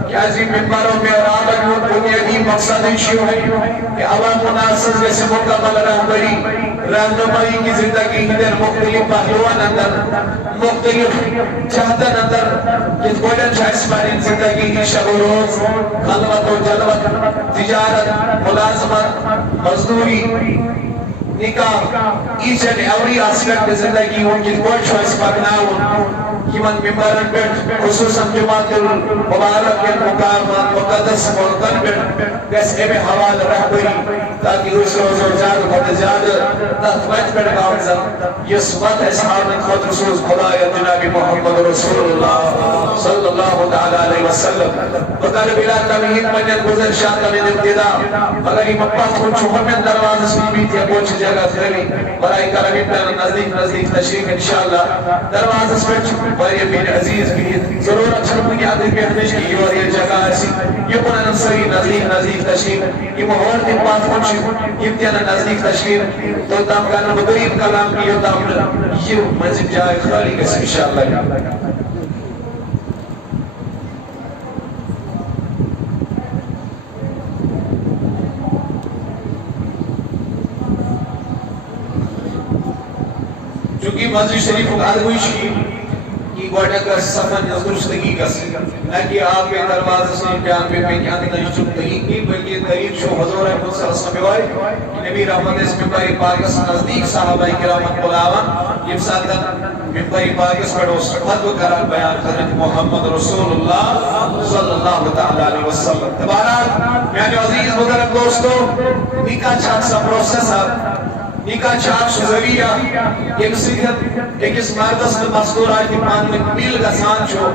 کیا جی ممبروں میں رابط میں بنیادی مقصد ہے کہ عوام مناسب جیسے مکمل رہنمائی کی زندگی ہدر مختلف پہلوان اندر مختلف چاہتن اندر جس بولن شاہس پارین زندگی کی شب و روز خلوت و جلوت تجارت ملازمت مزدوری نکاح ایچ اینڈ ایوری آسپیکٹ زندگی ان کی بولن شاہس پاکناؤن یمن ممبرن پیٹ خصوصاً جماعت المبارک المقامات مقدس ملکن پیٹ گیس ایم حوال رہبری تاکہ اس روز و زیادہ بہت زیادہ تحتویت پیٹ کامزا یہ سمت اصحاب خود رسول خدا جناب محمد رسول اللہ صلی اللہ تعالیٰ علیہ وسلم بطر بلا تمہید منیت گزر شاہ من ابتدا اگر یہ مپاس کن چھوڑ من دروازہ سنی بیتی ہے پوچھ جگہ خیلی برائی کرمی پر نزدیک تشریف انشاءاللہ دروازہ سپیٹ بارے بین عزیز کی ضرورت چھڑپنی آدھر پہ ہمیش کی یہ اور یہ جگہ ایسی یہ پناہ نصری نزدیک تشریف یہ محور دن بات کنچ یہ تیانا نزدیک تشریف تو تام کرنا مدریب کلام کی ہوتا ہم یہ منزل جائے خالی کسی انشاءاللہ چونکہ مسجد شریف کو آدھوئی شی کی گوڑا کا سفر درستگی کا نہ کہ آپ کے دروازہ سے بیان پہ کہ آدھے نہیں چک طریق نہیں بلکہ طریق شو حضور احمد صلی اللہ علیہ وسلم ہوئے کہ نبی رحمت اس ممبری پاکس نزدیک صحابہ کرامت بلاوان یہ ساتھ ممبری پاکس پر اس خط و قرار بیان حضرت محمد رسول اللہ صلی اللہ تعالیٰ علیہ وسلم تبارات میاں جو عزیز بزرگ دوستو نکاح چھاک سا پروسیس نکاح چھاک شزویہ ایک صدیت ایک اس مردس میں مذکور آئی تیمان میں بیل گسان چھو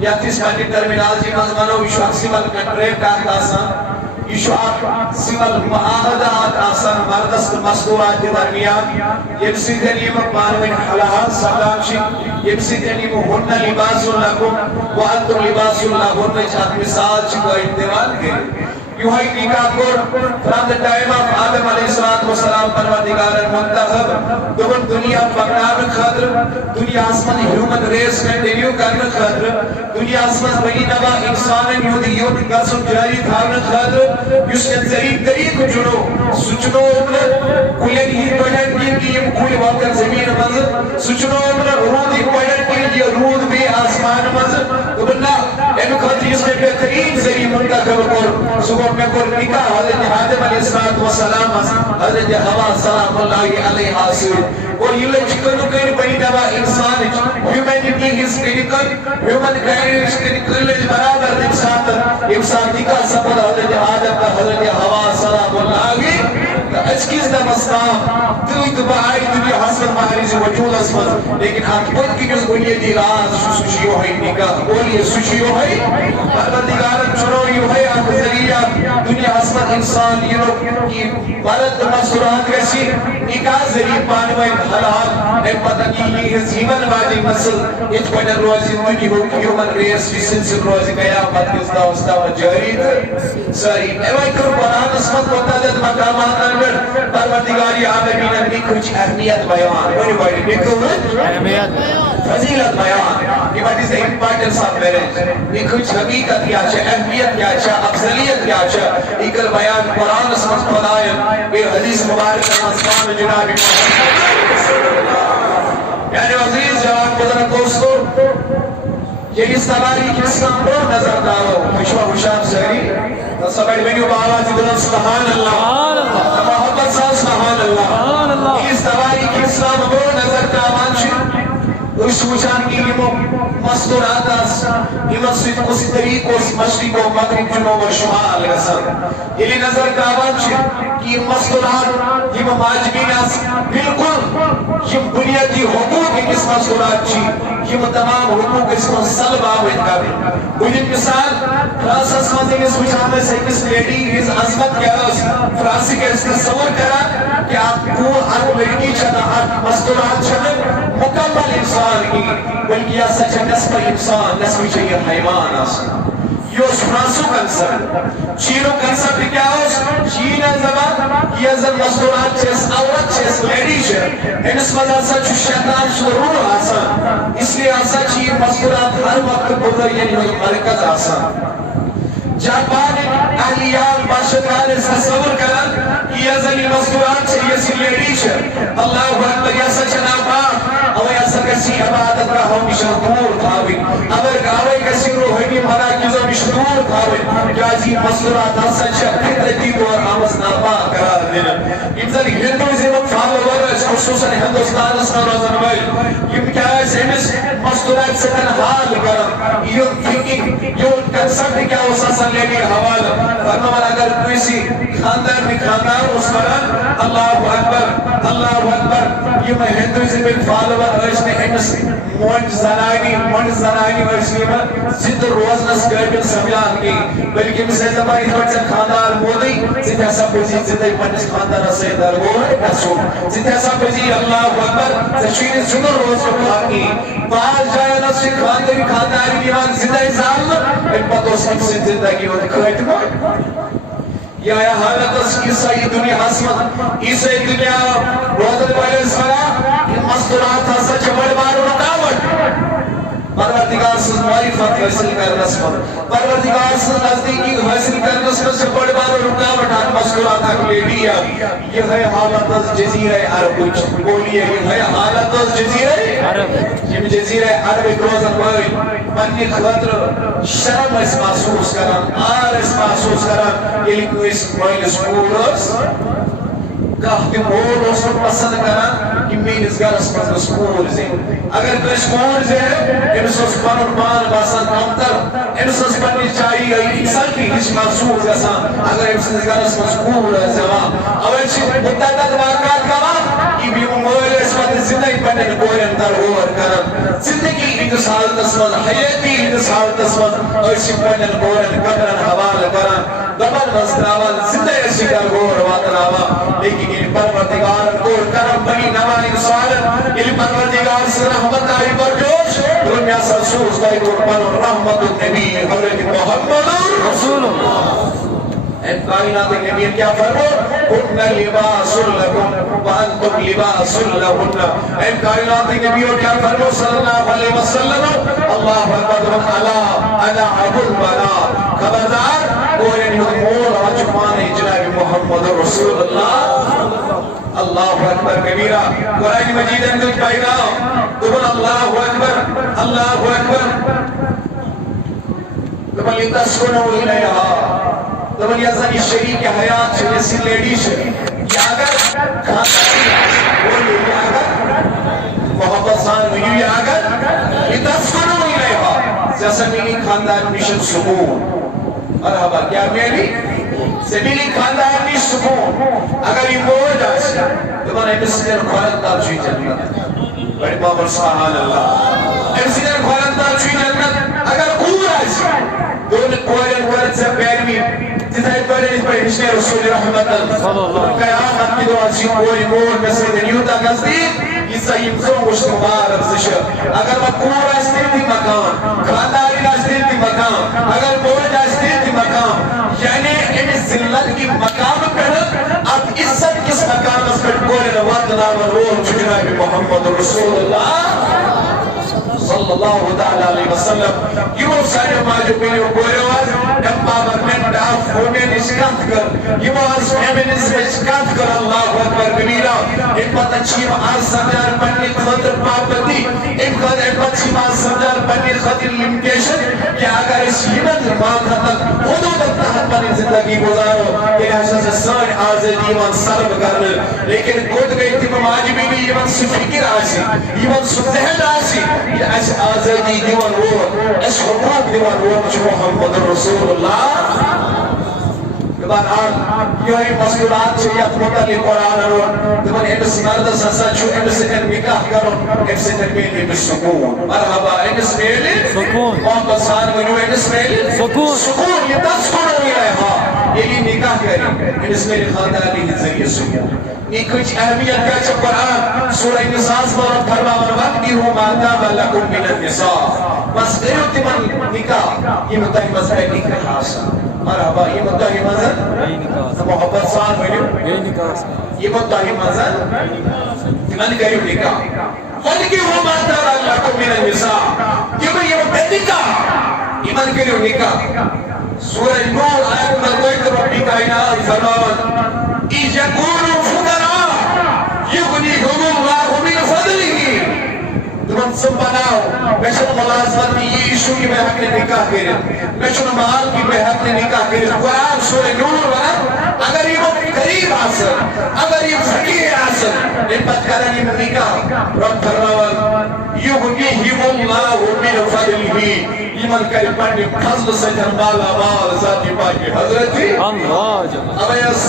یا تیس پانی ٹرمینالجی مزمانو ایشو آک سیول کنٹریکٹ آت آسان ایشو آک سیول معاہدہ آت آسان مردس میں مذکور آئی تی درمیان ایک صدیت نیمہ پانوین حلحات سلام شی ایک صدیت نیمہ ہنہ لباس لکم وانتو لباس لکم چاہت مثال چھو انتوال گئے You have nikah from the time of Adam alayhi salatu wasalam parvardigar al-muntakhab Dugun dunya paknar khadr dunya asman human race continue karna khadr dunya asman bani nawa insan yudiyut kasum jari thavna khadr yuskan zarid tariq juno suchno kulen hi padan ki kul wakar zameen maz suchno rood hi padan ki rood be asman maz dugunna enu khadr isme behtareen zari muntakhab kor میں کو نکاح حضرت آدم علیہ السلام حضرت حوا سلام اللہ علیہ حاصل اور یہ چکنو کہیں بڑی دوا انسان ہیومینٹی ہز کنکر ہیومن کائنڈ کنکر برابر انسان نکاح سفر حضرت آدم کا حضرت حوا سلام اللہ علیہ اس کس دا مستام توی تو بائی دنیا حسن مہریز وجود اسمت لیکن آپ خود کی کس بنیے دی راز سوشیو ہے نکاح بولیے سوشیو ہے پروردگارن چنو یو ہے آپ ذریعہ دنیا حسن انسان یہ لوگ کی بارد مسورات کیسی نکاح ذریعہ پانوائن حلال ایک پتہ کی یہ زیمن واجی مسل ایک پڑھنے روزی دنیا ہو ہیومن ریس کی سلسل روزی قیامت کس دا اس دا جاری تھا ساری ایوائی کرو قرآن اسمت متعدد مقامات انور پروردگاری عالمین بھی کچھ اہمیت بیان بڑی بڑی نکوت فضیلت بیان کہ what is the importance of marriage یہ کچھ حقیقت کیا چھے اہمیت کیا چھے افضلیت کیا چھے ایکل بیان قرآن اسمت خدایت یہ حدیث مبارک اسمان جناب یعنی عزیز جوان بزرگ دوستو یہ اس تباری کی اسلام رو نظر دارو مشوہ حشام سہری تصبر بنیو بآوازی بلند سبحان اللہ محمد صلی سبحان اللہ اس تباری کی اسلام رو نظر دامان چھے اس وچان کی یہ مستورات یہ مسجد اس طریق اس مشرق و مغرب جنوب و شمال غسل یہ نظر دامان چھے کہ یہ مستورات یہ ماجمین بالکل یہ بنیادی حقوق اس مستورات چھے یہ تمام حقوق اس کو سلب آوید کریں بجن مثال فرانسس مندگ اس وچان میں سے کس لیڈی اس عظمت کیا ہے فرانسی کے اس کا سور کرا کہ آپ کو ہر لڑکی چھنا ہر مستورات چھنا مکمل انسان کی بلکہ یہ سچا نصف انسان نصف چاہیے حیوان آسان یہ اس فرانسو کنسر چینو کنسر کیا ہو چین زمان یہ زن مستورات چھس عورت چھس لیڈی چھس انس مزا سچ شیطان چھو روح آسان اس لیے آسان چین مستورات ہر وقت بردر یعنی مرکز آسان جاپان اہلیال باشدگان اس تصور کرن کہ یہ زنی مزدورات سے یہ سی لیڈی ہے اللہ اکبر یا سچنا پاک او یا سکسی عبادت کا ہمیشہ دور تھاوی اگر گاوے کسی روحانی مراکزوں میں دور تھاوی کیا جی مزدورات سچ فطرتی طور آمز ناپاک قرار دینا ان زنی ہندوازم فالوورز خصوصاً ہندوستان اس میں روزن وائی یہ کیا ہے سیمس مزدورات سے تنحال کرن یہ تھنکنگ یہ کنسپٹ کیا ہو ساسا لینے حوالہ فرمان اگر کسی خاندار میں خاندار اس مرن اللہ اکبر یہ میں ہندوازم ایک فالوور اس نے انس منڈ زنانی اس نے زد روزنس گربن سمیان کی بلکہ مسئلہ زبانی تھوڑا خاندار مودی زد ایسا بزی زد ایک پنس خاندار سے درگوہ نسو زد ایسا بزی اللہ اکبر زشین زد روز کو کھاکی بعض جائے نفسی خانداری دیوان زد ایزال ایک پتوس کی زندگی ہوتی کھوئیت کو یا حالت اس قصہ یہ دنیا حسمت اسے دنیا روزت والے سرا مستورات حسا چمڑ بارو رکاوٹ پروردگار سے معرفت حاصل کرنس پر پروردگار سے نزدیکی حاصل کرنس پر سے بڑے بار رکاوٹ ہم مسکرات حق لے لیا یہ ہے حالت از جزیرہ عرب بولیے یہ ہے حالت از جزیرہ عرب یہ جزیرہ عرب ایک روزن ہوئی پنی خطر شرم اس محسوس کرن آر اس محسوس کرن یہ کوئی اس موائل سکولرز کافی مول اس کو پسند کرن کہ میں اس گھر اس پر سکول سے اگر تو سکول سے امس اس پنن پان باسن کمتر امس اس پنی چاہی گئی انسان کی کچھ محسوس ایسا اگر امس اس گھر اس پر سکول ہے اول چی متعدد واقعات کما کہ بھی موائل اس پر زندگی پنن کوئی اندر اور کرن زندگی اس حالت اس پر حیاتی اس حالت اس پر ایسی پنن کوئی قدرن حوال کرن دبر مستراوال زندگی اسی کر گور واتراوا لیکن یہ پروردگار کو کرم بنی نوانی سوالن یہ پروردگار سے رحمت آئی برجوش دنیا سرسوس کا قربان رحمت النبی حضرت محمد رسول اللہ اے کائنات نبی کیا فرمو ہن لباس لکم وانتم لباس لہن اے کائنات نبی کیا فرمو صلی اللہ علیہ وسلم اللہ اکبر علی انا ابو البلا خبردار کوئی نہیں مول آجمان جناب محمد رسول اللہ اللہ اکبر کبیرہ قرآن مجید اندر پائنا تمہیں اللہ اکبر تمہیں لتسکنوا الیہا تمہیں یزنی شریک حیات سے جیسی لیڈیز ہے یہ اگر محبت سان ہوئی یہ اگر لتسکنوا الیہا جیسا میری خاندان مشن سکون مرحبا کیا میری زمینی خاندان نہیں سکون اگر یہ موج آسی تمہارے مسجد خالدار چوئی جنت بڑی بابر سبحان اللہ مسجد خالدار چوئی جنت اگر قور آسی دون کوئرن ورد سے پیروی جتائی پڑھے اس پر حشن رسول رحمت اللہ قیامت کی دعا سی کوئی مور مسجد نیوتا گزدید یہ صحیح زون گوشت مبارک سشہ اگر وہ قور آسی تھی مکان خانداری آسی تھی مکان اگر موج آسی تھی مکان یعنی ان ذلت کی مقام پر اب عزت کس مقام اس پر کوئی نوات نام روح جناب محمد رسول اللہ صلی اللہ علیہ وسلم یہ وہ سارے ماجو پینے کوئی رواز empowerment of women اشکات کر یہ وہ از feminist اشکات کر اللہ اکبر کبیرہ ایک بات اچھی آج سمجھار پنی خطر پاپتی ایک بچی بات سمجھار پنی خطر لمیٹیشن کہ اگر اس ہمت مان خطر حدود تحت پنی زندگی گزارو کہ ایسا سے سان آزادی ایمان سرب کرنے لیکن خود گئی تھی مواجبی بھی ایمان سفکر آسی ایمان سذہن آسی اس آزادی دیوان روح اس حقوق دیوان روح مجھے محمد رسول اللہ دبان آن یہی مسئولات سے یاد مطلق قرآن روح دبان امس مرد سسا چھو امس در نکاح کرو امس در میلی بسکون مرحبا امس میلی سکون محمد سان ونو امس میلی سکون یہ تسکون ہوئی رہے ہاں یہ نکاح کری امس میلی خاندانی کی ذریعے سکون یہ کچھ اہمیت کا چھو قرآن سورہ نساس پر فرماون وقتی ہوں ماتا لکم من النساء بس دیو تمن نکاح یہ متحی مذہب نکاح حاصل مرحبا یہ متحی مذہب محبت سان ہوئی یہ متحی مذہب تمن کریو نکاح وقتی ہوں ماتا لکم من النساء یہ متحی نکاح ایمان کریو نکاح سورہ نور آیت نمبر 2 ربی کائنات فرمان اِذْ يَكُونُوا فُقَرَاءَ يُغْنِيهُمُ اللَّهُ مِنْ فَضْلِهِ تمن سب بناو میں چھن ملازمت میں یہ ایشو کی میں حق نے نکاح کرے میں چھن مال کی میں حق نے نکاح کرے قرآن سورہ نور بنا اگر یہ وہ قریب آسن اگر یہ فقیر آسن ان پت کرنی میں نکاح رب فرماوان یغنیہم اللہ من فضلہ ایمان کری پڑھنے فضل سجن مالا مال ذاتی پاکی حضرتی اب ایس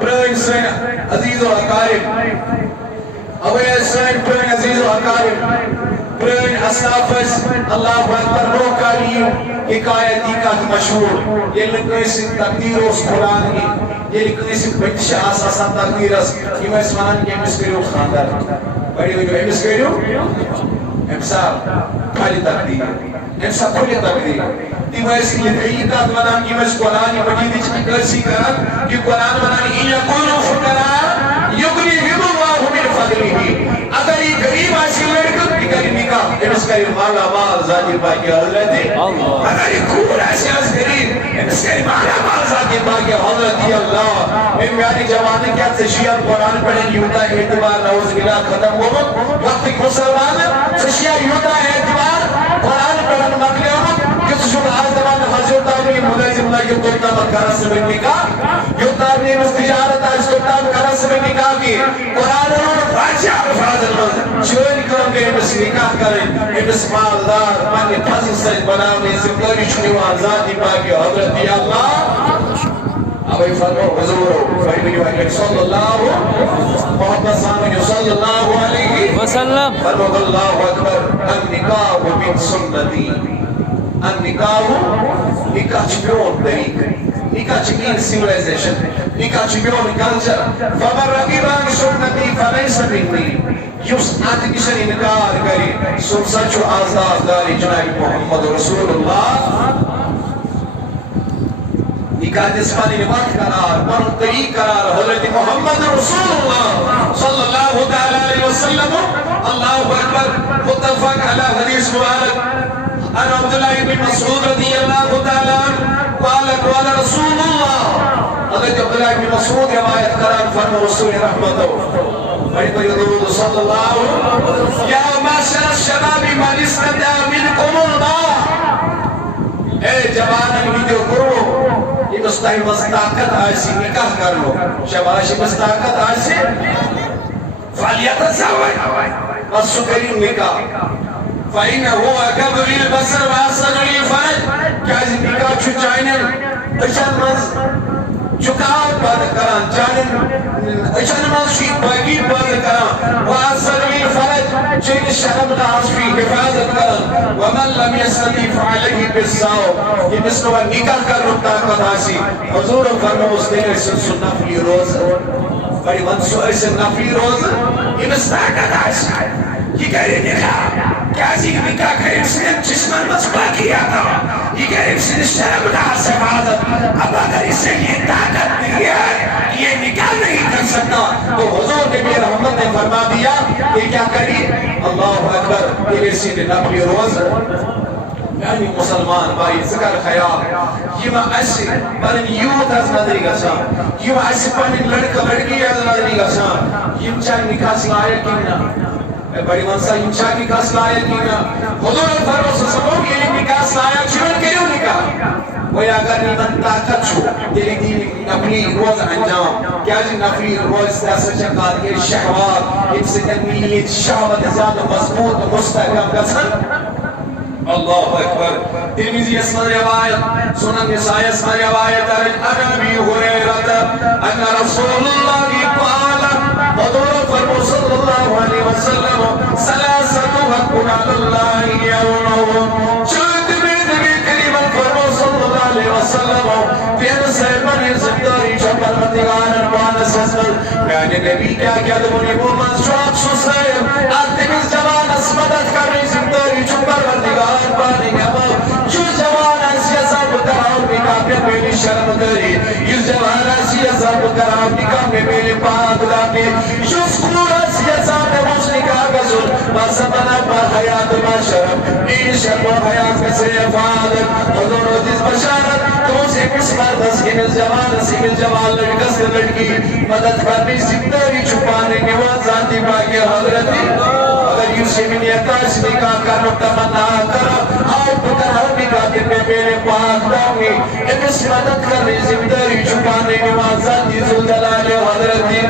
پرائن سین عزیز و اقارب اب ایسان پرائن عزیز و اقارب پرائن اصنافس اللہ اکبر روکاری حکایتی کا مشہور یہ لکھنسی تقدیر اس قرآن کی یہ لکھنسی بچش آساسا تقدیر اس یہ میں اسمان کی امس کریو خاندر بڑی ہوئی جو امس کریو امسا کھالی تقدیر امسا کھولی تقدیر تی میں اس کی حقیقت منام کی امس قرآن مجید چکی کرسی کرن کہ قرآن منام ان یکونو فقراء یغنیہم اللہ من فضلہ اگر یہ غریب حاصل لڑکت کی کری نکاح امس کری مالا مال ذاتی باقی حضرت اگر یہ کور حاصل غریب امس کری مالا مال ذاتی باقی حضرت اللہ میں میانی جوانے کیا سشیعہ قرآن پڑھیں یوتا اعتبار نعوذ باللہ ختم ہو وقت مسلمان سشیعہ یوتا اعتبار قرآن پڑھن مقلے ہو کس شکل آج زمان حضرت آبی ملازم اللہ یو توتا مکارا سے میں نکاح یو تابنی مستجارت آج توتا مکارا سے میں نکاح کی قرآن راجع فاضل مند چوئن کرم کے امس نکاح کریں امس مالدار مانی فضل سج بناونے زمداری چھنیوان ذاتی پاکی حضرت اللہ ابھی فرمو حضور فائنی وحید صلی اللہ محمد سامن صلی اللہ علیہ وسلم فرمو اللہ اکبر النکاح من سنتی النکاح نکاح چپیون طریق نکاح چپیون سیولیزیشن نکاح چپیون کلچر فمن رقیبان سنتی فلیس منی یوس آتی کشن انکار کری سن سچو آزاد داری جنائی محمد رسول اللہ نکاح جسمانی نبات قرار پرن طریق قرار حضرت محمد رسول اللہ صلی اللہ علیہ وسلم اللہ اکبر متفق علی حدیث مبارک عن عبداللہ بن مسعود رضی اللہ تعالیٰ قال رسول اللہ حضرت عبداللہ بن مسعود روایت قرار فرم رسول رحمتو بڑی بڑی درود صلی اللہ یا معاشر الشباب من استدعا منکم الباء اے جوان ویڈیو کرو یہ مستحی مستاقت آئیسی نکاح کر لو شباشی مستاقت آئیسی فعلیت الزاوی بس سکریم نکاح فَإِنَّهُ أَكَبُ لِلْبَصَرِ وَأَحْسَنُ لِلْفَرْجِ کیا اس نکاح چھو چاہنے اچھن منز چکاوٹ بات کران چاہنے اچھن منز شیط باقی بات کران وَأَحْسَنُ لِلْفَرْجِ چین شرم ناس فی حفاظت کران وَمَنْ لَمْ يَسْتَطِعْ فَعَلَيْهِ بِالصَّوْمِ یہ مثل وہ نکاح کر رو طاقت حاصل حضور فرمو اس دن ایسن نفلی روز بڑی منسو ایسن نفلی روز یہ مثل طاقت حاصل یہ کہہ رہے نکاح کیا جی نکاح کریم سے جسمن مصبا کیا تھا یہ کریم سے شرم ناس حفاظت اب اگر اسے یہ طاقت نہیں ہے یہ نکاح نہیں کر سکتا تو حضور نبی رحمت نے فرما دیا کہ کیا کری اللہ اکبر یہ سید نبی روز یعنی مسلمان بھائی ذکر خیال یہ میں ایسے پرن یوت از ندری گسان یہ میں ایسے پرن لڑکا لڑکی از ندری گسان یہ چاہی نکاح سے آیا کینا بڑی منسا انشاء کی کس لائے کینا حضور فرمو سسمو یہ نکاح سلایا چیون کیوں نکاح وہ اگر نیمن طاقت چھو تیری دین نفلی روز انجام کیا جی نفلی روز تیسا چکات کے شہوات ان سے تنمیلیت شہوت زیادہ مضبوط مستحکم کسن اللہ اکبر ترمیزی اسم روایت سنن نسائی اسم روایت ان ابی حریرت ان رسول اللہ کی قال حضور فرمو صلی اللہ علیہ وسلم سلاست حق اللہ یونو چوت بیدگی قریبا فرمو صلی اللہ علیہ وسلم پیر سیبن زمداری چپر مدگان اربان سسل میانی نبی کیا کیا دمونی مومن شواب سسل آتمیز جوان اسمدت کری زمداری چپر مدگان پانی نبا جو جوان ایسی عذاب کراؤ نکاح پہ میری شرم کری اس جوان ایسی عذاب کراؤ نکاح پہ میری پاک لاپی جو سکور ایسی عذاب مجھ نکاح گزر بس بنا پا حیات ما شرم این شرم و حیات کسی افادت حضور و جس بشارت تو یمس جوان لڑکس لڑکی مدد کرنے زندگی چھپانے نواز ذاتی باقی حضرتی اگر یوں سے منیتا اس نکاح کرو تمنا کرو آؤ پتر ہر نکاح کے میرے پاک داؤنی یمس مدد کرنے زندگی چھپانے نواز ذاتی زلجلال حضرتی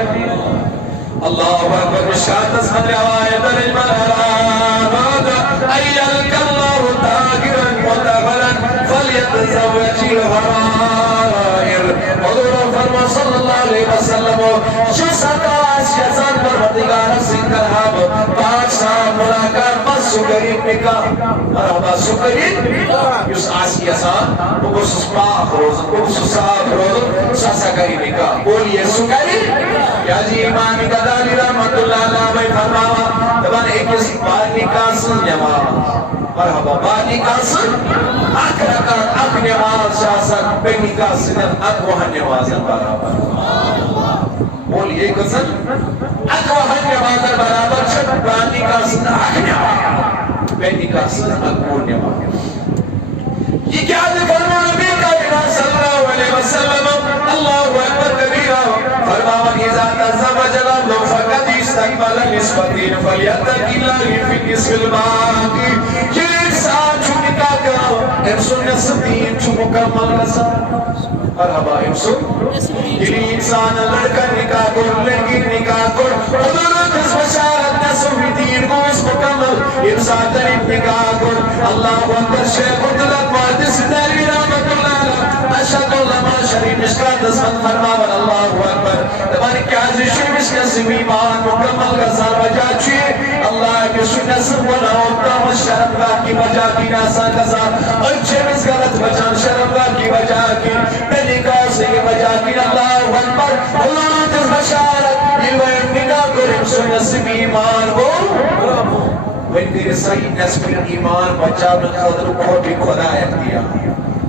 اللہ اکبر شاہد اسمد روایت المراد ایلک اللہ تاگرا متغلا فلیتزوج الحرائر حضور فرما صلی اللہ علیہ وسلم جسد آسیزان پروردگار سنگرہاب پاک صاحب ملاقات بس سکرین نکاح مرحبا سکرین یس آسیزان بگوسس پاک روز بگوسس صاحب روز سکرین نکاح بولیے سکرین یا جی امام غزالی رحمت اللہ علیہ میں فرماوا دبان ایک اس بار نکاح سن نماز مرحبا بار نکاح سن اک رکعت اک نماز شاست بے نکاح سن اک وہاں نماز برابر بولیے کسن اک وہاں نماز برابر چھت بار نکاح سن اک نماز بے نکاح سن اک وہ نماز یہ کیا دے فرما نبی کائنات صلی اللہ علیہ وسلم اللہ اکبر کبیرہ فرماوا اذا تزوج الرجل فقد استقبل نسبتين فليتق الله في النصف الباقي یہ انسان جو نکاح کرو انسان نسبین جو مکمل رسا مرحبا انسان یہ انسان لڑکا نکاح کر لڑکی نکاح کر حضرت اس بشارت نسب دین کو اس مکمل انسان تریب نکاح کر اللہ اکبر شیخ عبداللہ قادس داری رحمت اللہ اشہد اللہ شریف مشکات اسمت فرماون اللہ اکبر دبانی کیا زشی مشکت سمیمان مکمل کا سال بجا چوئے اللہ کے سنسب ونہوتا شرمگاہ کی بجا کی ناسا کسا اچھے مس غلط بچان شرمگاہ کی بجا کی نکاح سے بجا کی اللہ اکبر اللہ تس بشارت یہ وین نکاح کرم سنسب ایمان کو وین تیرے صحیح نسب ایمان بچانا خضر کو بھی خدا اختیا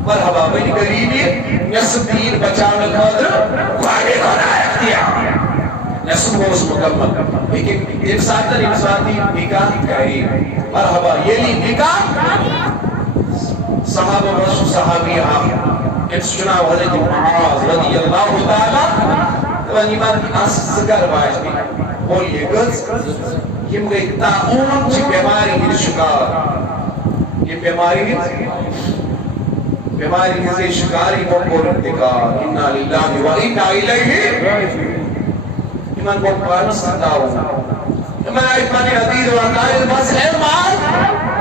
مرحبا بنی قریبی نصف دین بچانا خضر خواہی خدا اختیا نصف ہو اس مکمل لیکن ایک ساتھ نکاح کریم مرحبا یہ لی نکاح صحابہ رسول صحابی آخر ایک سناو حضرت معاذ رضی اللہ تعالیٰ تو ایمان کی اصغر واجبی بولیے گز یہ گئی تاؤن چی بیماری کی شکار یہ بیماری کی شکاری مقبول انتقال انہا للہ و انہا الیہ ایمان کو پانا ستاؤ ایمان ایمان حدید و عقائد بس ایمان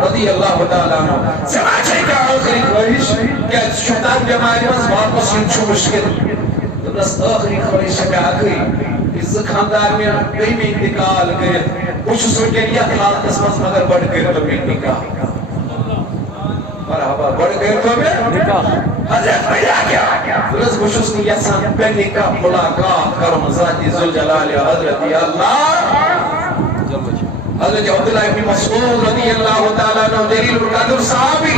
رضی اللہ تعالیٰ عنہ سماچے کا آخری خواہش کہ شیطان بیماری بس واپس انچو مشکل بس آخری خواہش کا آخری اس خاندار میں کئی میں انتقال کرے کچھ سن کے لیا حالت اس مز مگر بڑھ کر تو میں نکاح مرحبا بڑھ کر تو میں نکاح حضرت بھیا کیا فرز بشس نے یسان پہ نکاح ملاقات کرم ذاتی ذوالجلال حضرت اللہ حضرت عبداللہ ابن مسعود رضی اللہ تعالیٰ عنہ جلیل القدر صحابی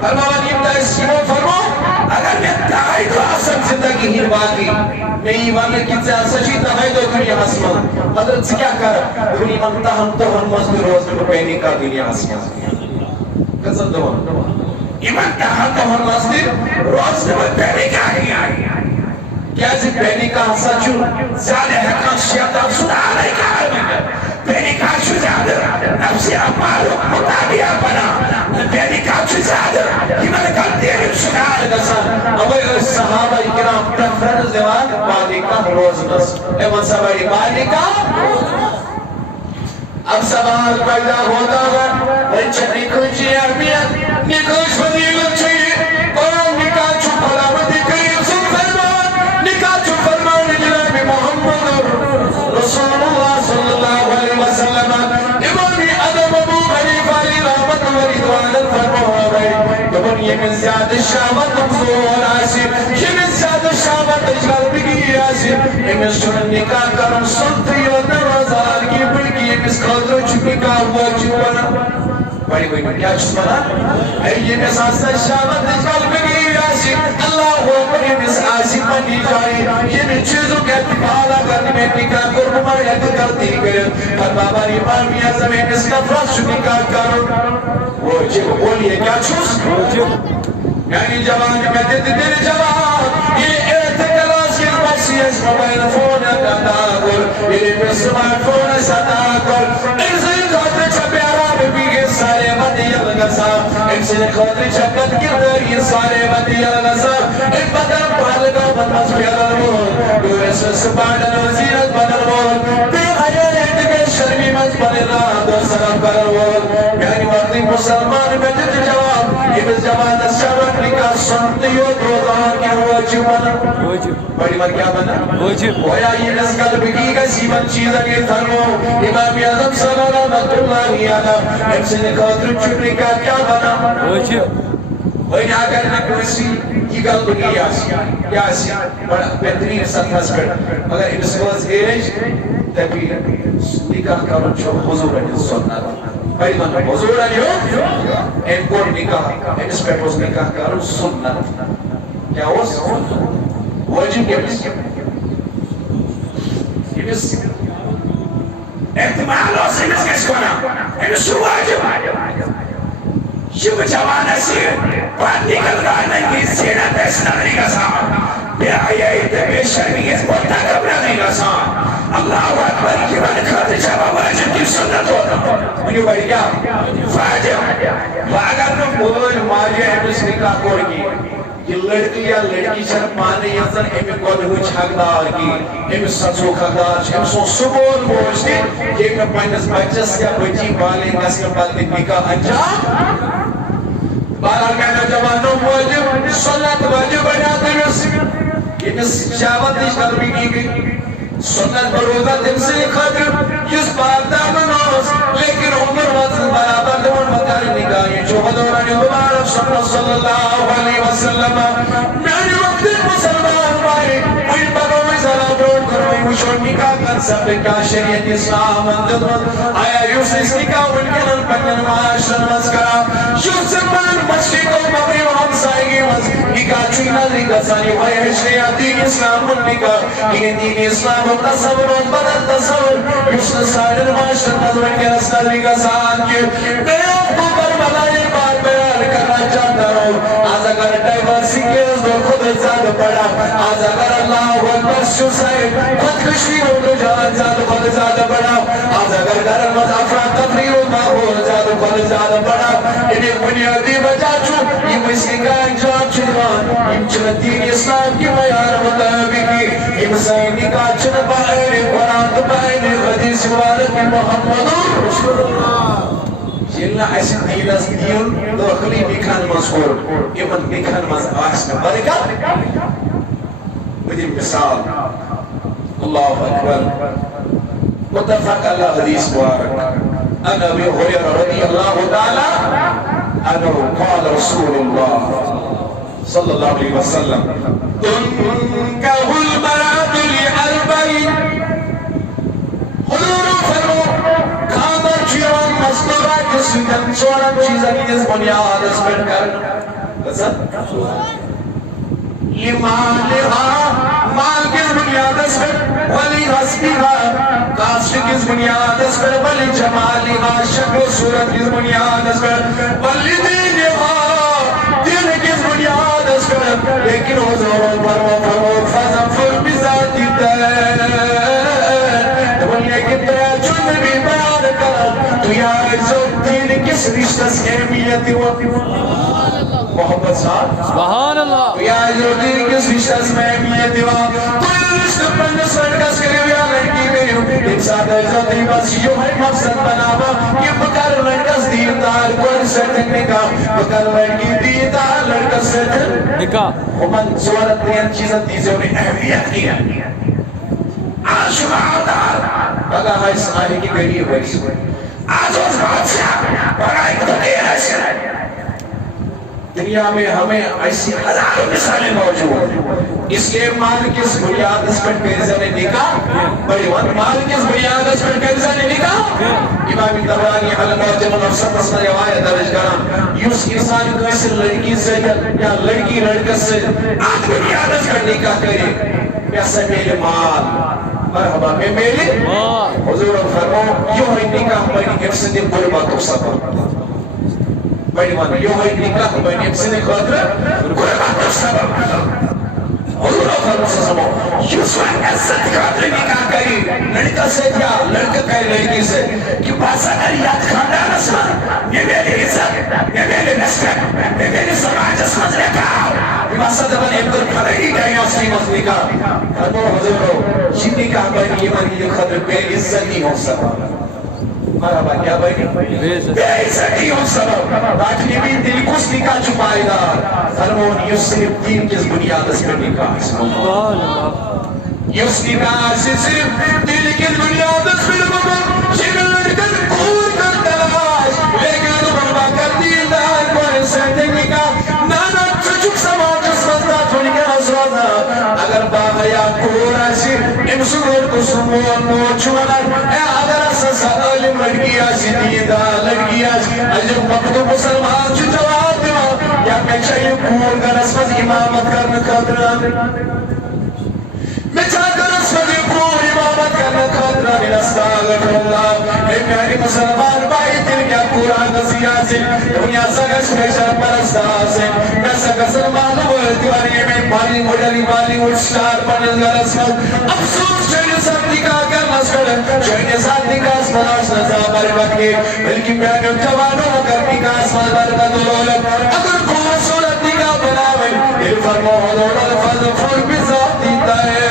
فرماوا نیمتا اس کی وہ فرمو اگر میں تاہی تو اصل زندگی ہی باقی میں ایمان کی سچی تاہی تو دنیا حسمان حضرت سے کیا کر دنیا منتا ہم تو ہم مزد روز میں پہنے کا دنیا حسمان قصد دوان ایمان تا ہم تو ہم مزد روز میں پہنے کا ہی آئی کیا جی پہنے کا سچو زیادہ حقان شیطان سنا رہی کا ہے پہنے کا چھو زیادہ نفسی امال مطابعہ بنا پہنے کا چھو زیادہ ایمان کا تیرے شکار گسان اوہ صحابہ اکرام پرفرد زیوان بانی کا روز نس ایمان سباری بانی کا اب سوال پیدا ہوتا ہے بچہ نکوچی عربیت نکوچ فضیلت چاہیے اور نکاح چھو پلاوت کریم سن فرمان نکاح چھو فرمان جناب محمد رسول اللہ صلی اللہ علیہ وسلم امام ادم ابو حنیفہ علیہ رحمت و رضوان فرمایا ہے کہ یہ من زیادہ شامت مفضول آسف یہ من زیادہ شامت اجلال بگی آسف امن سنن نکاح کرم سنتی و نوازار کی بلکی امس خاطر چکی کا واجب بنا بڑی بڑی کیا چیز بنا یہ من زیادہ شامت اجلال بگی آسف اللہ اکبر امس آسف بنی جائے یہ من چیزوں کے اتفالا کرنے میں نکاح کرنے میں حد کرتی گئے پر بابا ایمان بھی اعظم امس کا فرص نکاح کرو وہ جب بولیے کیا چیز یعنی جوان میں دیتے تیرے جوان یہ اعتقال اس موبائل فون اتاکر یہ سمارٹ فون اتاکر انسان خاطر چھ پیارا بی کے سارے بدیل گسا انسان خاطر چھ قد کردار یہ سارے بدیل گسا ایک بدل پہلگا بدمس پیارا رول دویس سپاڑن وزیرت بدل رول بے حیات کے شرمی مز بدلا دو سلام کر رول یعنی وقتی مسلمان بجت جواب یہ جواب شرط نکاح سنتی ہو دوزان کی واجب بنا بڑی مر کیا بنا ویا یہ نسکل بکی کا سیمن چیزا کے تھرمو امام اعظم صلی اللہ علیہ امسن خاطر چھٹی کا کیا بنا وہی اگر نہ کوئی یہ گل بکی یاسی بڑا بہترین سطح پر اگر امس واز ایج تبھی نکاح کرو چھو حضور علیہ سنت بڑی من حضور علیہ ان کو نکاح امس پر اس نکاح کرو سنت کیا ہو واجب کیا امس احتمال ہو سمجھ کس کو نا امس واجب شب جوان اسی بات نکل رہا نہیں سینہ تیس نظری کا سام بے آئی بے شرمی اس بولتا کبرا نہیں کا سام اللہ اکبر کی بات خاطر چھابا واجب کی سنت ہوتا مجھے بڑی کیا واجب واگر نو بول ماجے امس نکاح کوئی کی یہ لڑکی یا لڑکی چھر پانے یزن امی قد ہوئی چھاگدار کی امی سچو خدار چھ امی سو سبول موجتی یہ میں پائنس بچس یا بچی بالے گس میں بلدی نکاح انجام بارا کہنا جوانوں واجب سنت واجب بنا دیوس یہ میں شاوت دیش قلبی کی گئی سنت بروزہ دن سے خطر جس بار دامن ہوس لیکن عمر وزن برابر دون مکر نگاہیں جو حضورانی مبارک صلی اللہ علیہ وسلم میری وقت مسلمان بھائی کوئی بروی ذرا بروڈ کروئی مشور نکاح کر سب کا شریعت اسلام انددون آیا یوسف نکاح ونکنن پنن معاشر مذکرہ یوسف من مشرق و مغرب ہم سائگی مز نکاح چینا نکاح سانی وی شریعت دین اسلام نکاح یہ دین اسلام تصور بدل تصور یوسف سائر معاشر مذہب کے رسل نکاح سان کے میں آپ کو برملائی بات بیان کرنا چاہتا ہوں آج اگر ڈائیورسی کے دو خود زیادہ پڑا آج اگر اللہ اکبر شو سائر خودکشی ہو رجحان زیادہ پڑا آج اگر گھر مضافرات تفریر و ماحول زیادہ پڑا انہیں بنیادی وجہ چھو یہ مسیح کا انجام چھوان یہ چلت دین اسلام کی معیار مطابقی یہ مسیح نکاح چھن بائن قرآن بائن حدیث والد محمد رسول اللہ جلنا ایسی دین از دین داخلی نکان مذکور ایمن نکان مز آسن برکت مجھے مثال اللہ اکبر متفق اللہ حدیث مبارک ان ابی هريرة رضی اللہ تعالی عنہ قال رسول اللہ صلی اللہ علیہ وسلم تنکہ المرأة لأربعین حضور فرمو خاندر چیوان مصنوعہ کسی دن چورن چیزا کی اس بنیاد اس پر کر لمالہا مال کس بنیاد اس پر ولی حسبیہا کاشت کس بنیاد اس پر ولی جمالہا شکل و صورت کس بنیاد اس پر ولی دینہا دین کس بنیاد اس پر لیکن حضور فرمو فضفر بذاتی دین لیکن تیرا چند بھی بیان کرا تو یا عزت دین کس رشتہ سے اہمیت محبت صاحب سبحان اللہ تو یا عزت دین کس رشتہ سے اہمیت تو رشتہ پندس لڑکس کرے یا لڑکی گئی ایک ساتھ عزت دی بس یوں ہے مقصد بناوا یہ بکر لڑکس دیدار کون سیتن نکاح بکر لڑکی دیدار لڑکس سیتن نکاح ومن صورت دین چیزت دیزے انہیں اہمیت نہیں ہے آشماردار بگا حیث آنے کی قریب ہے آج اس بادشاہ بڑا ایک دنیا ایسے دنیا میں ہمیں ایسی ہزاروں مثالیں موجود اس لیے مال کس بنیاد اس پر قیزہ نے نکاح بڑی وقت مال کس بنیاد اس پر قیزہ نے نکاح امام تبرانی علمات منفسد اصلا روایت درج کرام یوس انسان کو ایسے لڑکی سے یا لڑکی لڑکت سے آج بنیاد اس پر نکاح کرے پیسے میرے مال مرحبا میں میرے حضور فرمو یوں ہی نکاح بنی افسد قربات و سبب بڑی مان یوں ہی نکاح بنی افسد قربات و سبب حضور فرمو سسمو یوس وقت عزت خاطر نکاح کری لڑکا سے کیا لڑکا کہے لڑکی سے کہ باسا کر یاد خاندان اسمان یہ میری عزت یہ میری نسبت یہ میری سماج اسمان نکاح یہ باسا دبن ایک در پھرہی گئے اصلی مطلقہ خطور حضورو یہ نکاح بنی یہ منی یہ خطر بے عزتی ہو سکا مرحبا کیا بنی بے عزتی ہو سکا راجنی بھی دل کس نکاح چھپائے دار فرمون یہ صرف دین کس بنیاد اس پر نکاح اس نکاح سے صرف دل کس بنیاد اس پر نکاح شکل لڑکن کور کر تلاش لیکن بربا کر دیدار کوئی سہتے نکاح نانا چچک سماج اس وزدہ تھوڑی کے حسوازہ اگر باغیا کور ایسی امسور کو سمون موچوانا اگر اساسا علم لڑکی آسی دیدہ لڑکی آسی عجب وقت مسلمان جو جواب دیوا یا میں چاہیے کور کا رسمت امامت کرنے خطرہ میں چاہتا رسمت کور امامت کرنے خطرہ من استغفر اللہ اے میاری مسلمان بائی دل کیا قرآن سیاسی دنیا سگس پیشر پرستاسی میں سگس معلوم دیوانی میں بالی مڈلی بالی مڈ سٹار پنل کا رسمت افسوس چوئنے ساتھ نکاح کرنا سکڑ چوئنے ساتھ نکاح سملاش نظام بربت کے بلکہ میں نے جوانوں کر نکاح سمال بربت دولت اگر کور صورت نکاح بناوے دل فرمو حضور الفضل فور بزاد دیتا ہے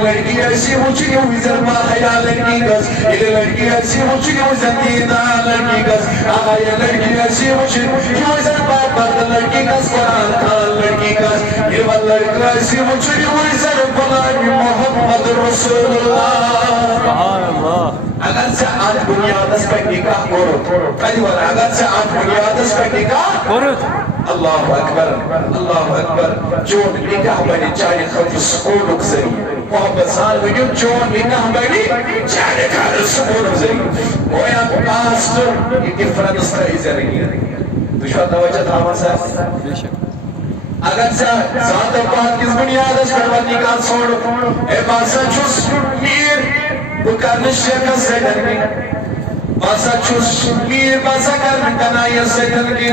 لڑکی ایسی ہوچی کہ وہ ضربہ خیال لڑکی کس یہ لڑکی ایسی ہوچی کہ وہ زندیدہ لڑکی کس آقا یہ لڑکی ایسی ہوچی کہ وہ ضربہ پرد لڑکی کس قرآن خان لڑکی کس یہ لڑکی ایسی ہوچی کہ وہ ضربہ محمد رسول اللہ اگر سے آج بنیاد اس پر نکاح کرو کہی بار اگر سے آج بنیاد اس پر نکاح کرو اللہ اکبر جو نکاح بنی چاہے خط سکولک ذریعے محبت سال بنیو جو نکاح بنی چاہے خط سکولک ذریعے کویا پاسٹر یہ ڈیفرنس کا ہی ذریعے دشوار توجہ تھا ہمارا صاحب اگر سے ذات بات کس بنیاد اس پر نکاح چھوڑو اے باسا چوس میر بکر شیخ سے ڈرگی باسا چوس میر باسا کر کنائی سے ڈرگی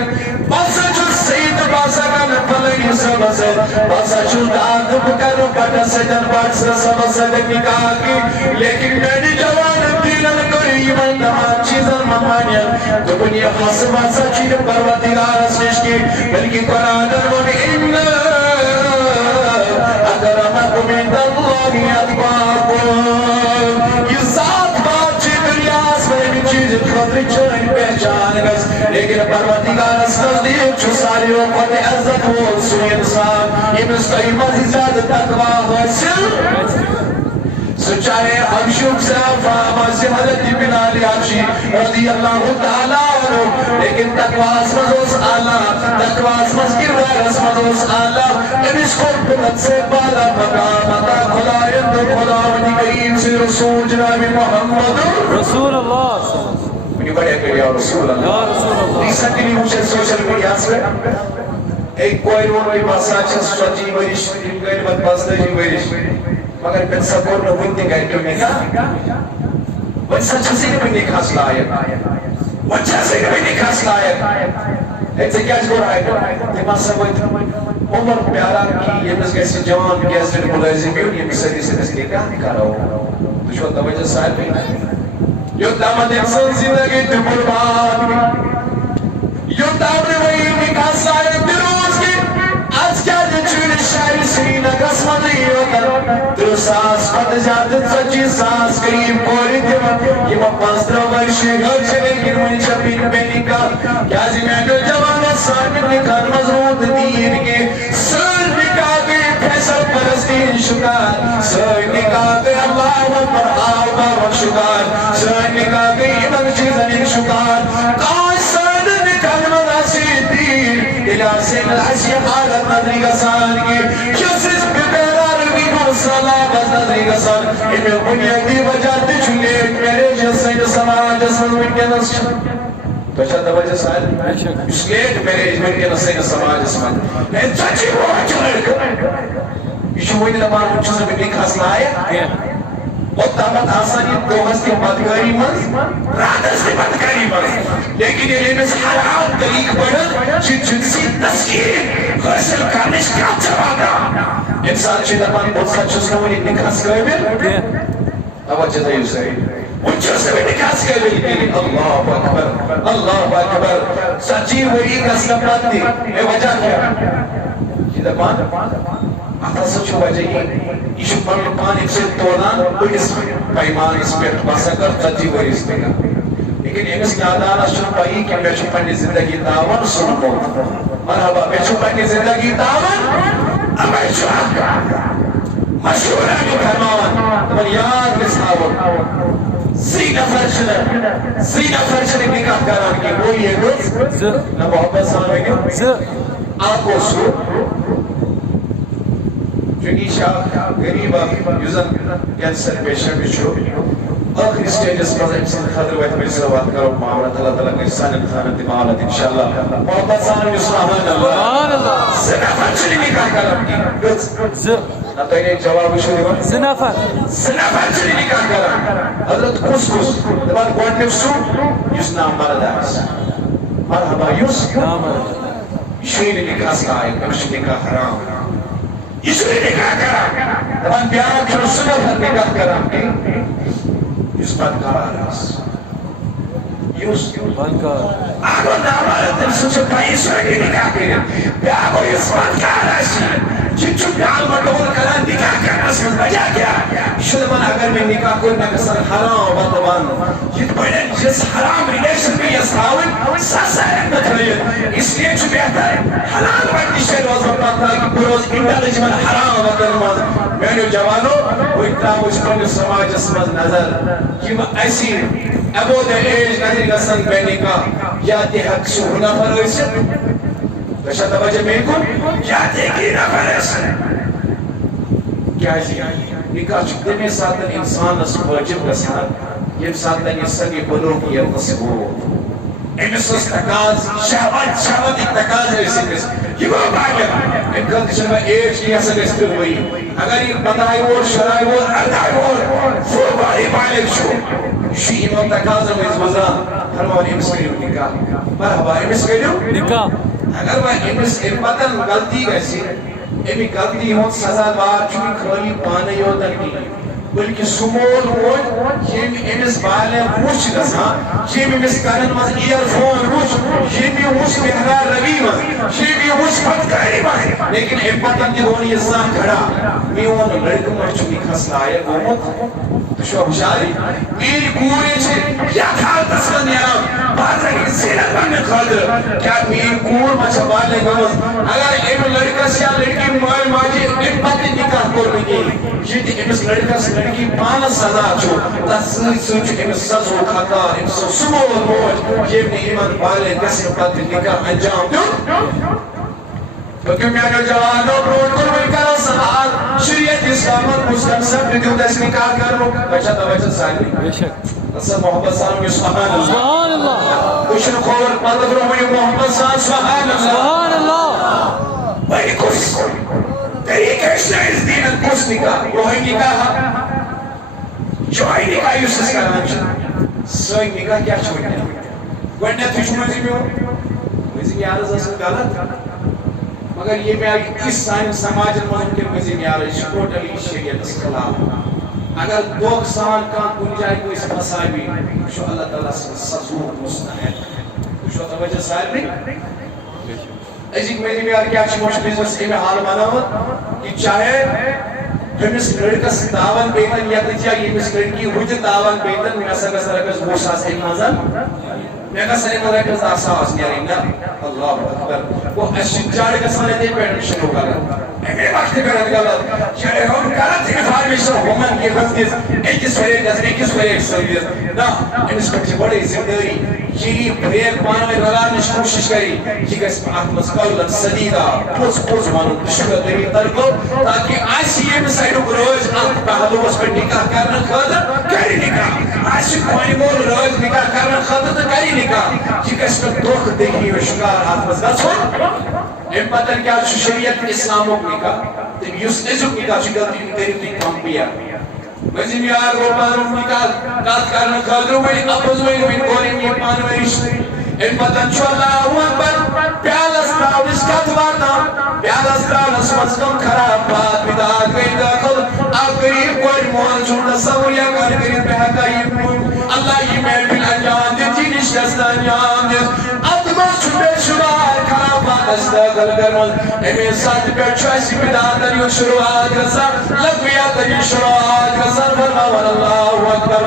باسا چوس سید باسا کر پلنی سب سے باسا چوس داد بکر پٹا سے دربار سے سب سے نکاح کی لیکن میری جوان دیلن کری من تمام چیزن ممانیا تو بنیا خاص باسا چید پروردگار اسنش کی بلکہ قرآن درمون اکرمکم عند اللہ اتقاکم خطر چوئن پہچان گس لیکن پروردگار نزدیک چھو ساری وقت عزت ہو سوئی انسان یہ مستقیمت زیادہ تقوی حاصل سچائے حبشوک سے فاماسی حضرت بن علی حبشی رضی اللہ تعالیٰ عنہ لیکن تقوی اسمدوس آلہ تقوی اسمد کردار اسمدوس آلہ امس کو بلد سے بالا مقام عطا خدایت خدا ونی کریم سے رسول جناب محمد رسول اللہ منی بڑے کر یا رسول اللہ ریسنٹلی مجھے سوشل میڈیا سے ایک کوئی روئی مساج سوچی ورش گئی بد بازدہی ورش مگر پھر سپور نے ہوتی گئی کیوں نکاح وچھا چھسی نے بھی نکاح سلائے وچھا سے بھی نکاح سلائے ایک سے کیا جگو رہا ہے تیمہ سمجھ عمر پیارا کی یہ مس کیسے جوان کیسے ملازم بھی یہ مصری سے مس نکاح نکاح رہا تو شو توجہ صاحب بھی یو دامت انسان زندگی تو قربان یو دامت وہی نکاح صاحب دروز کی آج کیا جچولی شاعر سینہ قسم نہیں ہوتا تو ساس پت جاتت سچی ساس قریب کوری دیوان یہ مپاستر ورشی گھر چلے گن من چپین پہ نکاح کیا جی میں جو جوان سامن نکھر مضرود دین کے سر نکاح کے فیصل پرستین شکار سر نکاح کے اللہ وکبر آوبا وک شکار سر نکاح کے امن چیزن شکار کاش سر نکاح مناسی دین الاسین العشی حالت نظری گسان کی کسیس ببیرار بیگو صلاح بس نظری گسان انہیں بنیادی وجہ تجھلے میرے جسد سماج جسد من کے نصر تو شاید وجہ سائل اس لیٹ میرے من کے نصر سماج جسد میں چاچی وہ چلڑ یہ وہی نمان چیز بھی نکھا سلائے وقتامت آسانی دوہس کے بدگاری مز رادس کے بدگاری مز لیکن یہ لیمس حرام طریق بڑھن جنسی تسکیر حاصل کرنش کیا چوادا انسان چھ دپان بہت سچ ونی نکاح قابل توجہ دیو صحیح وچھو سے نکاح قابل اللہ اکبر اللہ اکبر سچی وہی قسم پاتی اے وجہ کیا یہ دپان اتھا سچو وجہ یہ پن پان ایک سے تولان بڑس پیمان اس پہ بسا کر سچی وہی اس پہ لیکن امس نادان اشن پائی کہ میں چھو پنی زندگی داون سنو مرحبا میں چھو پنی زندگی داون اب میں چھو مشہور ہے کہ فرمان تمہیں یاد بساون زینہ فرشن نکاح کران کی وہ یہ گز نہ محبت سامنے آنکھوں سو جنیشا غریبہ یوزن کینسر پیشنٹ بچو آخری سٹیجس پر انسان خاطر وقت میں سلوات کرو معاملت اللہ تعالیٰ کے سانت خانت معاملت انشاءاللہ محبت سانت سبحان اللہ زنا فرشن نکاح کران کی گز نہ تو انہیں جواب شروع زنا فرشن نکاح کران حضرت خوش دبان گوڑ نفسو یس نام مرد آئیس مرحبا یس شویر نکاح کا آئے کمش نکاح حرام یسوی نکاح کران دبان بیان چھو سنت نکاح کران کی یس بدکار آئیس یس بدکار آگو نامارت نفسو چھو پائیس ہوئی نکاح کران بیاگو یس بدکار آئیسی چچو بیان مدور کران نکاح کرنا سمجھ بجا گیا شلمان اگر میں نکاح کوئی نکسر حرام بطبان یہ بڑھن جس حرام ریلیشن میں یہ ساون ساسا احمد ہوئی اس لیے چھو بہتا ہے حلال وقتی شہر وزن پاتا ہے کہ بروز انٹیلیجمن حرام بطن میں نے جوانو وہ اکرام اچھکن سماج اسمز نظر کہ ایسی ابو دا ایج نظر گسن بے نکاح یا تی حق سو ہونا پر ہوئی سے بشا توجہ میں کن یا تی کی نفر ایسے کیا جی نکاح چکتے میں ساتھن انسان اس واجب رسان یہ ساتھن یہ سگی بلوگ یہ تصور امس اس تقاض شہوت ایک تقاض ہے اسی کس یہ وہ باگر ان کا کشن میں ایج کی حسن اس پر ہوئی اگر یہ بتائی اور شرائی اور اردائی اور وہ باری بالک شو شیئی میں تقاض ہے اس وزان فرمان امس کریو نکاح مرحبا امس کریو نکاح اگر وہ امس پتن غلطی گیسی امی غلطی ہون سزا بار چونکہ خالی پانے ہوتا نہیں بلکہ سمول ہوئی یہ امس بالے وچ گسان یہ امس کرن مز ایئر فون وچ یہ بھی وچ بہرا روی مز یہ بھی وچ بدکاری مز لیکن ام پتن دی ہونی یہ سان کھڑا میون لڑکہ مر چونی کھس لائے گومت شو بشاری میری کوری چھے یا کھال تسکن نیام بات رکھیں سیلت بننے خاطر کیا میری کور مچھا بالے گومت اگر ام لڑکہ سیا لڑکی موائل ماجی ام پتن نکاح کور بگی یہ دی امس لڑکہ سے لڑکی پانا سزا چھو تصویر سوچ امس سزو خطا امس سمول موج یہ اپنی ایمان بالے کسی پتن نکاح انجام دو کیونکہ میں نے جوانوں پروٹ کر مل کر سوال شریعت اسلام اور مسلم سب دیو دس نکاح کرو بچہ توجہ سالی بیشک اصلا محبت سالم سبحان اللہ سبحان اللہ کشن خور مطلب رہی محبت سال سبحان اللہ سبحان اللہ بھائی کس طریقہ اس دین کس نکاح روحی نکاح جوہی نکاح یوسس کا نام چھتا سوئی نکاح کیا چھوڑنے گوڑنے تجھ مجھے میں ہو مجھے یارز اصل غلط مگر یہ میں اس سماج ممکن مزید یار ٹوٹلی شریعت اس خلاف اگر دو سال کا گنجائے کو اس مسائل میں شو اللہ تعالیٰ سے سزور مستحق شو توجہ صاحب نہیں ایسی میری یار کیا اچھی موش بزنس میں حال مانا ہو کہ چاہے ہمس لڑکا سے داون بیتن یا تجھا یہ ہمس لڑکی ہوئی داون بیتن میں ایسا کس طرح کس گوشا سے نازل میں کہا سنے مدر کس آسا آسنی آرہی اللہ اکبر وہ اشجار کا سنے دے پیڈمشن ہوگا میرے وقت کرنے گا چاہے ہم کرت انفارمیشن ہومن کی غزیز ایکس فریق نظر ایکس فریق سردیز نا انس پر بڑے زندگی یہ بریک پانا میں رلانش کوشش کری کہ اس پر آتمس قولن صدیدہ پوز مانو شکر دری ترکو تاکہ آسی یہ مسائلو روز آپ پہلو اس پر نکاح کرنا خاطر کری نکاح آسی کوئی مول روز نکاح کرنا خاطر تو کری نکاح کہ اس پر دکھ دیکھنی و شکار آتمس گا ام پتر کیا شریعت اسلاموں نکاح تم یس نزک نکاح شکر تیم تیری تیم کام پیا وزیم یار وہ پانو نکاح کات کرنا خاطر میں اپوز میں کوری میں پانو رشت ام پتر چھو اللہ اکبر پیالس ناولش کات وارنا پیالس چھوڑ تصور یا کر کریں بہتائی اللہ یہ محفل انجام دیتی نشتست انجام دیت اتمس چھو بے شمار خرابات استقل کرمل امی ساتھ پر چھویسی بداتن یو شروعات گسر لگویاتن یو شروعات گسر فرماون اللہ اکبر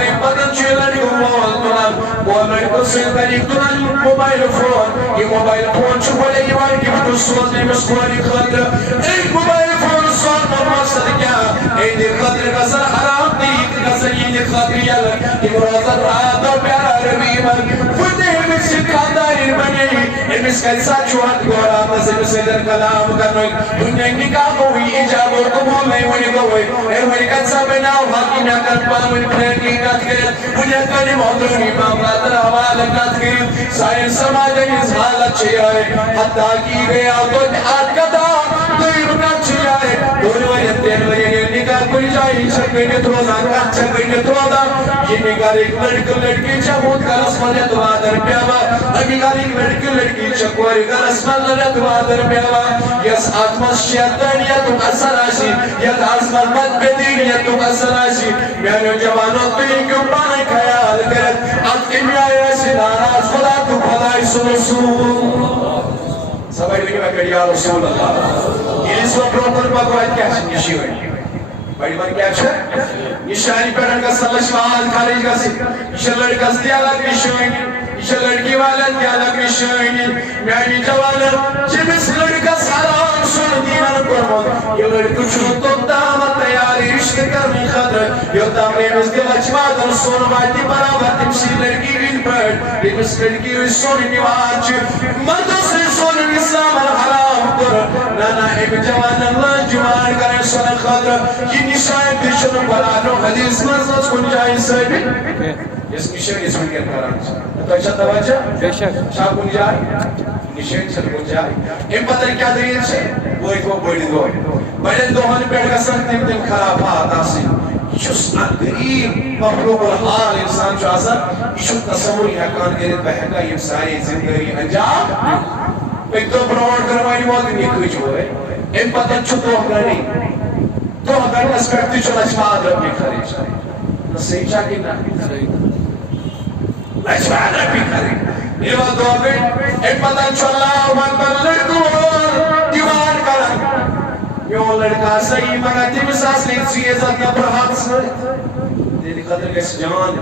ان بدن چیلن یو مول دنن بولن کو سنگن ایک دنن موبائل فون یہ موبائل فون چھو بولے یہ وان کی بدو سوزنی مسکوانی خطر ایک موبائل فون سوز مقصد کیا ایک خطر گسر حرام دیت گسر یہ خطر یلن یہ روزر رات اور پیارا ربی من فتح مسی خانداری بنی امس کیسا چوہت گورا نظر سیدر کلام کرنوی دنیا نکاح ہوئی ایجاب اور قبول نہیں ہوئی گوئی ایوئی کیسا بناو حقی نہ کر پاوئی پھرنی کت کرد مجھے کنی محضرونی معاملات روال کت کرد سائن سماجن اس حالت چی آئے حتی کی گیا تو آت کتا دوئی رکت چی آئے دونی ویت تین ویت نکاح کوئی جائی چھکنے تروزا کت چھکنے تروزا یہ نکاح ایک لڑکی چاہود کا رسمت دوادر پیابا امی گاری لڑکی لڑکی چکواری کا رسمت دوادر پیابا یس آتمس شیطان یا تو اثر آشی یس آسمان مد بدین یا تو اثر آشی میانو جوانو تو یہ کیوں پانے خیال کرد آت کے میائی ایسی ناراض خدا تو خدای سنو سبائی بینی میں کری یا رسول اللہ یہ اس وقت روکر بگوائد کیا چھ نشی ہوئی بڑی بار کیا چھ نشانی پیڑن کا سلش مہاد کھالیج کا سی نشان لڑکا ستی الگ نشوئی نشان لڑکی والن کی الگ نشوئی میانی جوانن جبس لڑکا سلام سن دینن کرمون یہ لڑکو چھو تو دامت تیاری رشت کرنی خدر یہ دامنے مز دل اچمادر سن باتی برابر تمسی لڑکی بین پڑ یہ مس لڑکی ہوئی سن نیواج مردو سے سن اسلام الحرام کر نانا ایک جوانن لنجمان کرن سن خدر یہ نشان پیشن برانو حدیث مرزز کن جائی سیبی اس نشان اس میں کیا کران تو اچھا توجہ شاہ کن جائی نشان چل کن جائی ام پتر کیا دلیل چھے وہ ایک وہ بڑی دو بڑے دوہن پیڑ کا سنتیم تیم خرابات آسی شس غریب مخلوق الحال انسان جو آسا یہ تصوری حقان گرد بہنگا یہ ساری زندگی انجام ایک تو پروڈ کروائی موت نہیں کچھ ہوئے ام پتر چھو تو گری تو اگر اس کرتی چو لچماد ربی خریج نصیب چاکی نا لچماد ربی خریج یہ وقت دو اگر ایک پتن چو اللہ اکبر لڑکو دیوان کرن یوں لڑکا صحیح مگا تیم ساس لیت سی عزت نبر حق سر دیدی قدر کس جوان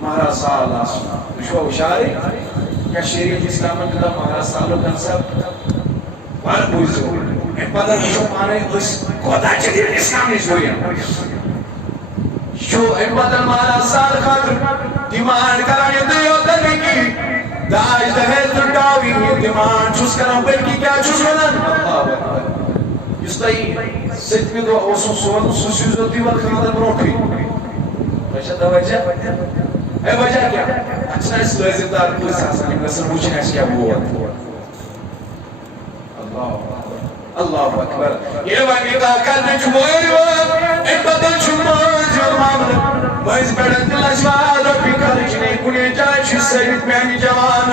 مہارا سال آسنا نشو اشاری یا شریعت اسلام کتا مہارا سالو کنسب وار بوزو پتہ شو مانے اس خدا چلی اسلام نش ہوئی شو پتہ مانا سال خاطر دیمان کرانی دیو دنی کی داج دہل ترداوی دیمان چوز کرام بلکی کیا چوز ونن اللہ اکبر اس تایی ست میں دو اوسو سوان سوسیوز دو دیوال خاندر بروٹی بچہ دوجہ اے وجہ کیا اچھا اس لازم دار کوئی ساسا نصر بوچھنے اس کیا ہوا اللہ اکبر یہ وقت دا کرنے چھوئے وقت ایک بدل چھوئے جو معاملہ بائز بیڑن دل اجواد ربی خرچنے کنے جائے چھو سیدت میانی جوان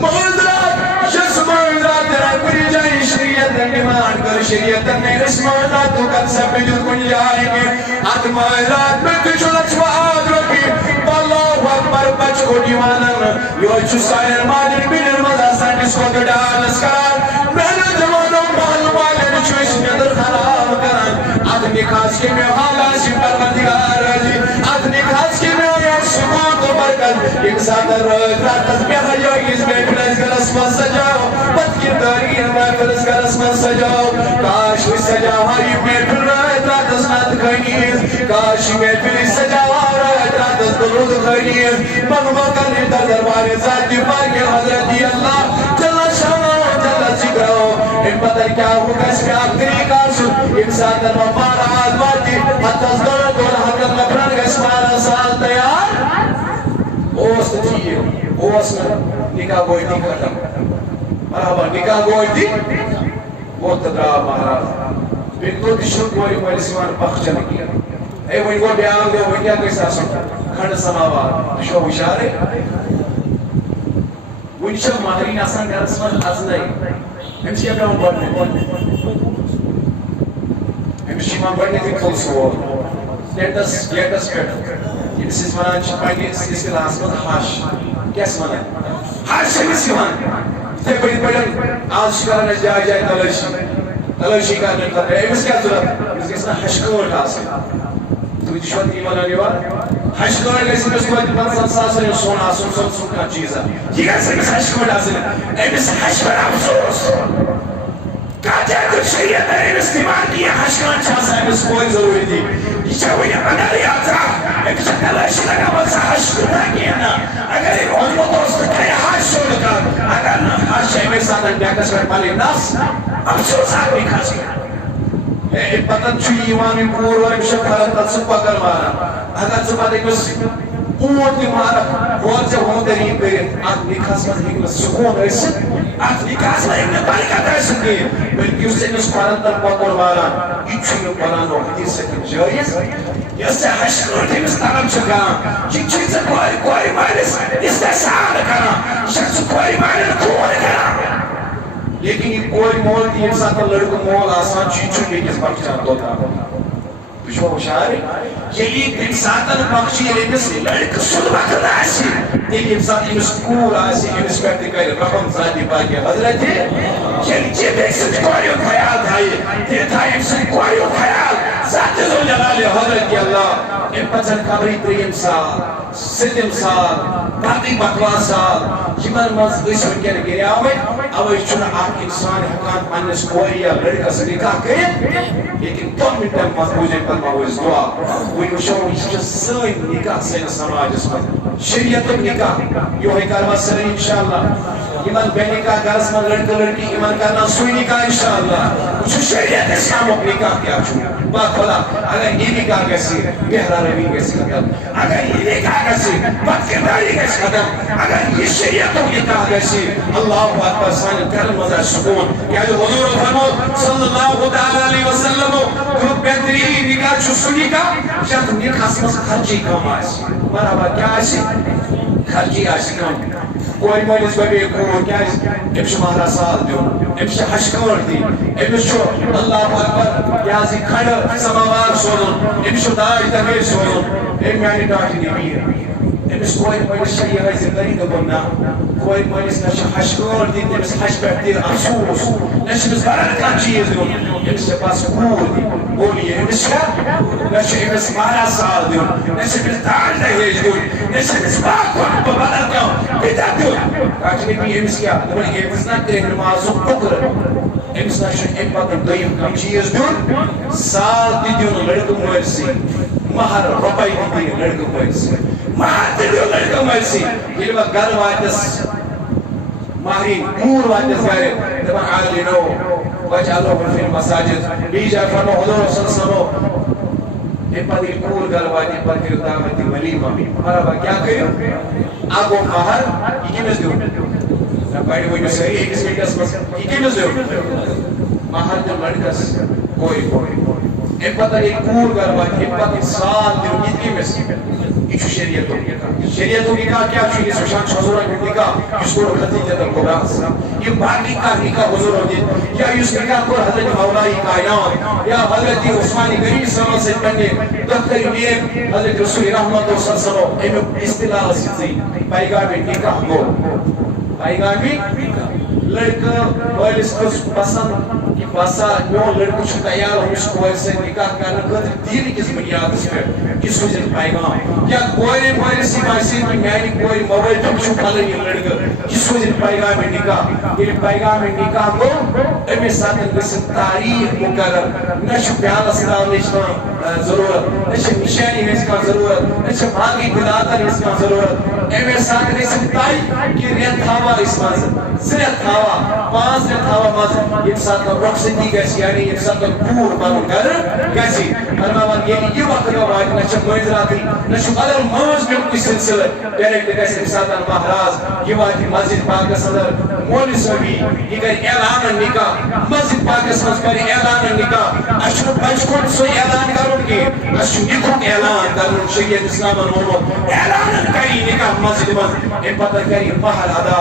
محضرات شس محضرات تیرا کنے جائے شریعت نمان کر شریعت نے اسمانات تو کن سب جل کن جائیں گے آت محضرات میں تجھو اجواد ربی واللہ اکبر بچ کو دیوانن یو چھو سائر مالر بینر مداسان اس کو دڑانس کران محنت جوانوں معلوم والن چھوش ندر خراب کران آدمی خاص کے میں حالا سی پروردگار علی آدمی خاص کے میں آیا سکون تو برکت ایک ساتھ راتت میں حیو اس میں پلس کا رسم سجاؤ بد کرداری میں پلس کا رسم سجاؤ کاش بھی سجاؤ ہائی میں پھر راتت نات خنیز کاش میں پھر سجاؤ راتت درود خنیز مغمہ کرنے تا دربار ذاتی پاک حضرت اللہ جل شاہ جل ذکرہو ان پتر کیا ہوگا اس میں آخری کاسو انسان در مفارہ آدواتی حتی از دولت اور حقل مفرن کا اسمارا سال تیار اوست چیئے اوست نکاح گوئی دی ختم مرحبا نکاح گوئی دی محتدرہ مہاراج بکتو دشن کوئی کوئی سمان پخ چلکی اے وہی کو بیان دے وہی کیا کوئی ساسو کھنڈ سماوار شو اشارے وہی شب مہرین آسان کا رسمت از نہیں ہم چیئے اپنا پڑھنے أمس يمان گۄڈنیٚتھٕے تُل سور گیٹس پٮ۪ٹھ ییٚمِس أسۍ وَنان چھِ پنٛنہِ اِصطلاحس منٛز ہش کیٛاہ چھِ وَنان ہش چھِ أمِس یِوان یِتھَے پٲٹھۍ آز چھِ کران أسۍ جایہِ جایہِ تلٲشی کرنہٕ خٲطرٕ أمِس کیٛاہ ضوٚرتھ أمِس گژھِ نا ہش کٲٹھ آسٕنۍ تُہۍ تہِ چھِوا تی وَنان یِوان ہش کٲٹھ گژھِ أمِس توتہِ 50,000 رۄپیہِ سۄن آسُن سُہ کانٛہہ چیٖزا یہِ گژھِ أمِس ہش کٲٹھ آسٕنۍ أمِس ہش پٮ۪ٹھ افسوس کانٛہہ جایہِ کُنہِ شریعت أمِس دِوان کہِ یہِ ہش کٲٹھ چھِ آسان أمِس کورِ ضروٗری یہِ چھےٚ وٕنہِ اگر یژھان أمِس چھےٚ تلٲشی لگاوان سۄ ہش کوٗتاہ کینٛہہ نہٕ اگر یہِ روزمُت اوس تہٕ کَرِ ہش سیوٚد کَتھ اگر نہٕ ہش چھِ أمِس ساتہٕ ڈٮ۪کَس پٮ۪ٹھ پَنٕنۍ نَس افسوس آدمی کھسہِ پتہٕ چھُ یِوان یہِ کوٗر وٲلۍ أمِس چھےٚ کھَران تَتھ ژٕ کۄکَر ماران اگر ژٕ پتہٕ أمِس اوٗنٹ تہِ مارکھ روز ژےٚ ہُم طریٖقہٕ کٔرِتھ اَتھ نِکاحس منٛز ہیٚکہِ نہٕ سکوٗن ٲسِتھ اَتھ نِکاحس منٛز ہیٚکہِ نہٕ برکت ٲسِتھ کِہیٖنۍ بٔلکہِ یُس أمِس کھۄرَن تل کۄکُر ماران یہِ چھُنہٕ قرآن و حدیٖث سۭتۍ جٲیِز یۄس ژےٚ ہش کٲٹھ أمِس طلب چھِ کران یہِ چھُے ژےٚ کورِ مٲلِس استحسان کران یہِ چھَکھ ژٕ کورِ مالٮ۪ن خوٗن کران لیکن یہ کوئی مول تھی ایک ساتھ لڑکہ مول آسان چیچو بیکس بخشان دوتا تجھو ہوشار یلی تم ساتن بخشی ایمس لڑکہ سن وقت آسی تیل ساتھ ایمس کور آسی ایمس کرتی کر رحم ذاتی باقی حضرت یلی چی بیکس کوریو خیال تھائی تیر تھا ایمس کوریو خیال ذات ذو جلال حضرت اللہ ام پچھن قبری 3 سال 7 سال باقی بکواس سال یمن مز اس ونکن گریاوے اوے چھُنہٕ اکھ انسان ہیٚکان پننِس کورِ یا لڑکس نکاح کٔرِتھ لیکن 2 مِنٹن منٛز بوٗزے پتہٕ ما أسۍ دعا وۄنۍ وٕچھو یہِ چھِ سٲنۍ نکاح سٲنِس سماجس منٛز شریعتُک نکاح یِہوے کروا سٲری انشاءاللہ یمن بے نکاح گرس منٛز لڑکہٕ لڑکی یمن کرنا سُے نکاح انشاءاللہ وٕچھو شریعت اسلامُک نکاح کیٛاہ چھُ با خدا اگر یہِ نکاح گژھِ بہرا روی گژھِ ختم اگر یہِ نکاح گژھِ بدکرداری گژھِ ختم اگر یہِ شریعتُک نکاح گژھِ اللہ اکبر سانٮ۪ن گرن منٛز آسہِ سکوٗن کیٛازِ حضوٗر فرمو صلی اللہ تعالیٰ علیہ وسلم بہتریٖن نکاح چھُ سُہ نکاح یتھ نکاحس منٛز خرچی کم آسہِ مرحبا کیٛاہ آسہِ خرچی آسہِ کم کورِ مٲلِس گوٚو بیٚیہِ کوٗر کیٛازِ أمِس چھُ مہراز سال دیُن أمِس چھِ ہش کٲٹھ دِنۍ أمِس چھُ اللہ اکبر یہِ حظ یہِ کھنڈٕ سماوار سوزُن أمِس چھُ داج دہیج سوزُن اے میانہِ ڈاٹہِ نبیٖر أمِس کورِ مٲلِس چھےٚ یِہوٚے زِندگی دوٚپُن نہ کورِ مٲلِس نہ چھِ ہش کٲٹھ دِنۍ تٔمِس ہش پٮ۪ٹھ دِ افسوٗس نہ چھِ أمِس بدل کانٛہہ چیٖز دیُن أمِس چھِ بس کوٗر دِنۍ بولیے أمِس چھےٚ نہ چھُ أمِس مہراز سال دیُن نہ چھِ أمِس داج دہیج دیُن نہ چھِ أمِس بدل کانٛہہ بِدعت دیُن ڈاٹہِ نبی أمِس کیٛاہ دوٚپُن أمِس نہ کرٛہنہِ مازُک ٹُکرٕ أمِس نہ چھُ اَمہِ پتہٕ دوٚیِم کانٛہہ چیٖز دیُن سال تہِ دیُن لڑکہٕ مٲلسٕے مہر رۄپے تہِ دِنۍ لڑکہٕ مٲلسٕے مہر تہِ دیُن لڑکہٕ مٲلسٕے ییٚلہِ وۄنۍ گرٕ واتٮ۪س مہریٖن کوٗر واتٮ۪س گرِ دپان عالِنو وجعلوہُم فی المساجد بیٚیہِ جایہِ فرمو حضوٗر صلی اللہ علیہ وسلم اَمہِ پتہٕ ییٚلہِ کوٗر گرٕ واتہِ پتہٕ کٔرِو دعوتِ ولیٖمہ مرحبا کیٛاہ کٔرِو اکھ گوٚو مہر یہِ کٔمِس دیُن بڑِ ؤنِو سٲری أکِس مِنٹس منٛز یہِ کٔمِس دیُن مہر دیُن لڑکس کورِ اَمہِ پتہٕ ییٚلہِ کوٗر گرٕ واتہِ اَمہِ پتہٕ ییٚلہِ سال دیُن یہِ کٔمِس یہِ چھُ شریعتُک نکاح شریعتُک نکاح کیٛاہ چھُ یُس وٕچھان چھُ حضوٗرن ہُنٛد نکاح یُس کوٚر خدیجہ الکبریٰ یِم باقٕے کانٛہہ نکاح حضوٗرن دِتھ یا یُس نکاح کوٚر حضرت مولائی کائنات یا حضرت عثمانِ غنی صٲبن سۭتۍ پننہِ دفتری نیک حضرت رسول رحمت صلی اللہ علیہ وسلم امیُک اصطلاح یِژٕے پیغامِ نکاح گوٚو پیغامِ لڑکہٕ وٲلِس کھٔژ پسنٛد کہ بسا میون لڑکہٕ چھُ تیار أمِس کورِ سۭتۍ نکاح کرنہٕ خٲطرٕ دیٖنہٕ کِس بُنیادس پٮ۪ٹھ یہِ سوٗزِن پیغام یا کورِ مٲلِس یہِ باسے کہ میانہِ کورِ موٲدِم چھُ پھلٲنۍ یہِ لڑکہٕ یہِ سوٗزِن پیغامِ نکاح ییٚلہِ پیغامِ نکاح گوٚو أمِس ساتہٕ گٔژھِن تاریٖخ مُقرر نہ چھُ پیالس ترٛاونٕچ کانٛہہ ضروٗرت نہ چھِ نِشٲنی ہٕنٛز کانٛہہ ضروٗرت نہ چھِ باقٕے بِلاتن ہٕنٛز کانٛہہ ضروٗرت أمِس ساتہٕ گٔژھِن طے کہ رٮ۪تھ تھاوا أسۍ منٛزٕ 2 رٮ۪تھ تھاوا 5 رٮ۪تھ تھاوا منٛزٕ ییٚمہِ ساتہٕ رۄخصتی گژھِ یعنی ییٚمہِ ساتہٕ کوٗر پنُن گرٕ گژھِ فرماوان ییٚلہِ یہِ وقت واتہِ نہ چھِ مٲنٛزراتٕے نہ چھُ بدل مٲنٛز نیُنکُے سلسلہٕ ڈایریکٹ گژھِ اَمہِ ساتہٕ مہراز یہِ واتہِ مسجد پاکس انٛدر مولوی صٲبی یہِ کرِ اعلانن نکاح مسجد پاکس منٛز کرِ اعلانن نکاح اَسہِ چھُنہٕ بچہٕ کُن سُے اعلان کرُن کینٛہہ اَسہِ چھُ یِتھُک اعلان کرُن شریعت اسلامن ووٚنمُت اعلانن کرِ نکاح مسجد منٛز اَمہِ پتہٕ کرِ مہر ادا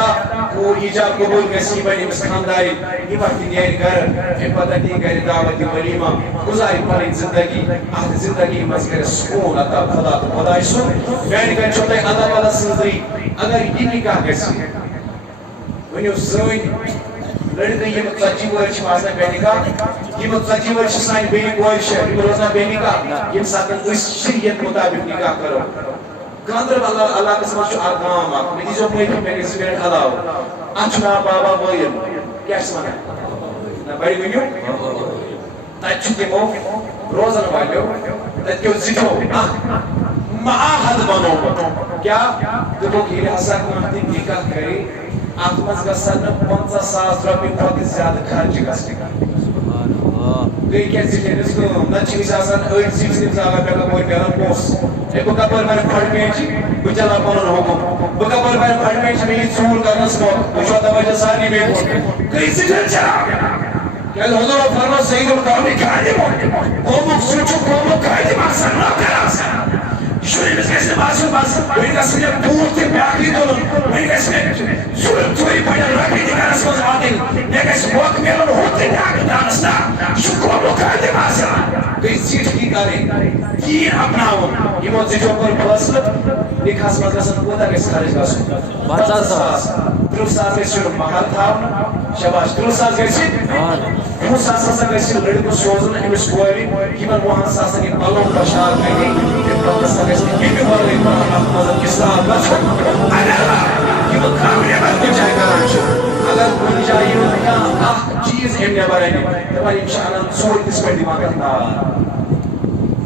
عطا کوٗر ایجاب قبوٗل گژھِ یہِ بَنہِ أمِس خانٛدارِ یہِ وَتھِ نیرِ گَرٕ اَمہِ پَتہٕ دی گَرِ دعوت ولیٖمہ گُزارِ پَنٕنۍ زِندگی اَتھ زِندگی منٛز کَرِ سکوٗن عطا خۄدا تہٕ خۄداے سُنٛد میٛانہِ گَرِ چھو تۄہہِ اللہ تعالیٰ سٕنٛزٕے اگر یہِ نِکاح گژھِ ؤنِو سٲنۍ لٔڑکہٕ یِم 40 وٲرۍ چھِ آسان بے نِکاح یِم 40 وٲرۍ چھِ سانہِ بیٚنہِ کورِ چھِ یِم روزان بے نِکاح ییٚمہِ ساتہٕ أسۍ شریعت مُطابق نِکاح کَرو گاندربل علاقس منٛز چھُ اکھ گام اکھ مےٚ دیٖزیو معٲفی مےٚ گژھِ مِنٹ علاوٕ اَتھ چھُ ناو بابا وٲیِل کیٛاہ چھِس وَنان نہ بَڑِ ؤنِو تَتہِ چھُ تِمو روزن والیو تَتہِ کیو زِٹھیو اکھ معاہد بنومُت کیٛاہ دوٚپُکھ ییٚلہِ ہسا کانٛہہ تہِ نِکاح کَرِ اَتھ منٛز گژھن نہٕ 50,000 رۄپیہِ کھۄتہٕ زیادٕ خرچہِ گژھنہِ گٔے کیٛاہ زِٹھٮ۪نس کٲم نتہٕ چھِ أسۍ آسان أڑۍ زِٹھۍ چھِ زالان مےٚ کَپٲرۍ مِلان پونٛسہٕ ہے بہٕ کَپٲرۍ بَنہٕ کھۄڑٕ پیچہِ بہٕ چلاو پَنُن حُکُم بہٕ کَپٲرۍ بَنہٕ کھۄڑٕ پیچہِ مےٚ یی ژوٗر کَرنَس موقعہٕ بہٕ چھُوا توجہ سارنٕے بیٚیہِ کوٚر گٔے زِٹھٮ۪ن چلاو کیٛازِ حضوٗرو فرموو سیٖد القومی خادِم قومُک سُہ چھُ قومُک خادِم آسان نوکر آسان یہِ چھُنہٕ أمِس گژھِ نہٕ باسُن بس وۄنۍ گژھِ مےٚ بوٗٹھ تہِ بیٛاکھٕے تُلُن وۄنۍ گژھِ مےٚ ژوٗرِ پَڑٮ۪ن رۄپیہِ تہِ گَرَس منٛز واتٕنۍ مےٚ گژھِ موقعہٕ مِلُن ہُہ تہِ ڈاکہٕ دانَس نہ یہِ چھُ قومُک خادِم آسان گٔے زِٹھۍ کَرٕنۍ دیٖن اپناوُن یِمو زِٹھیو کوٚر فٲصلہٕ نِکاحس منٛز گژھن کوٗتاہ گژھِ خرٕچ گژھُن 50,000 30,000 گژھِ یُن مہر تھاونہٕ شاباش 30,000 گژھِ 30,000 ہسا گژھِ لٔڑکہٕ سوزُن أمِس کورِ یِمن 30,000 یِم پَلو پۄشاک اَنہِ تَمہِ پَتہٕ ہسا گژھِ اَمہِ وَرٲے اَتھ منٛز اِصلاح گژھُن اگر یِم کانٛہہ نٮ۪بر کُنہِ جایہِ کران چھِ اگر کُنہِ جایہِ یِم کانٛہہ اکھ چیٖز اَمہِ نٮ۪بر اَنہِ دَپان یِم چھِ اَنان ژوٗرِمِس پٮ۪ٹھ دِوان تَتھ نار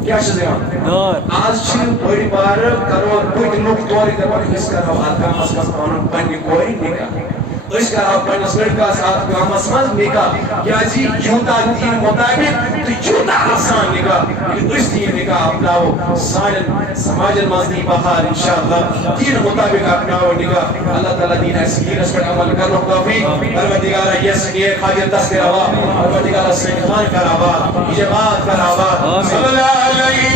کیٛاہ چھِ دِوان آز چھِ بٔڑۍ بارٕ کرو بٔڑۍ لُکھ تورٕے دَپان أسۍ کرہو اَتھ گامَس منٛز پَنُن پننہِ کورِ نِکاح أسۍ کرہو پننِس لٔڑکَس اَتھ گامَس منٛز نِکاح کیٛازِ یوٗتاہ دیٖن مُطابق تہٕ یوٗتاہ آسان نِکاح ییٚلہِ أسۍ دیٖن نِکاح اپناوو سانٮ۪ن سماجن منٛز دی بہار اِنشاءاللہ دیٖن مُطابق اپناوو نِکاح اللہ تعالیٰ دِیِن اَسہِ دیٖنَس پٮ۪ٹھ عمل کرنُک توفیٖق پروردگارا یَس نیک حاجت کر آباد پروردگارا سٲنۍ خان کر آباد یہِ جماعت کر آباد صلی اللہ علیہ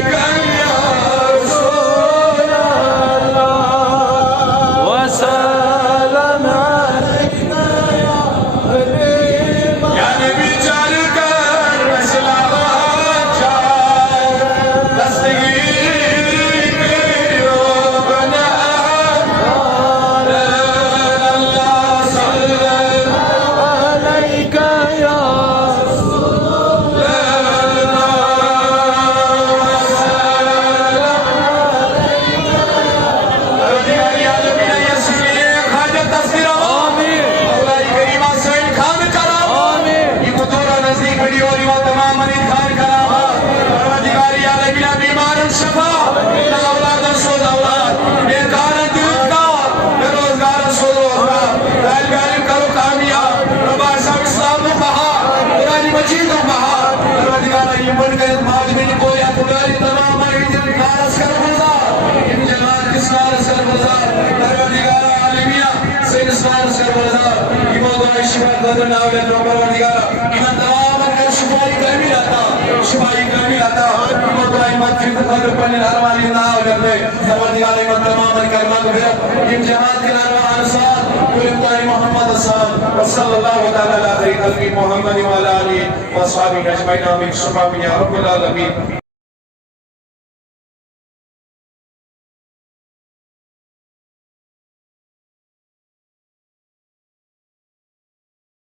وصلى الله تعالى على خير خلق محمد وعلى آله وأصحابه أجمعين آمين سبحان يا رب العالمين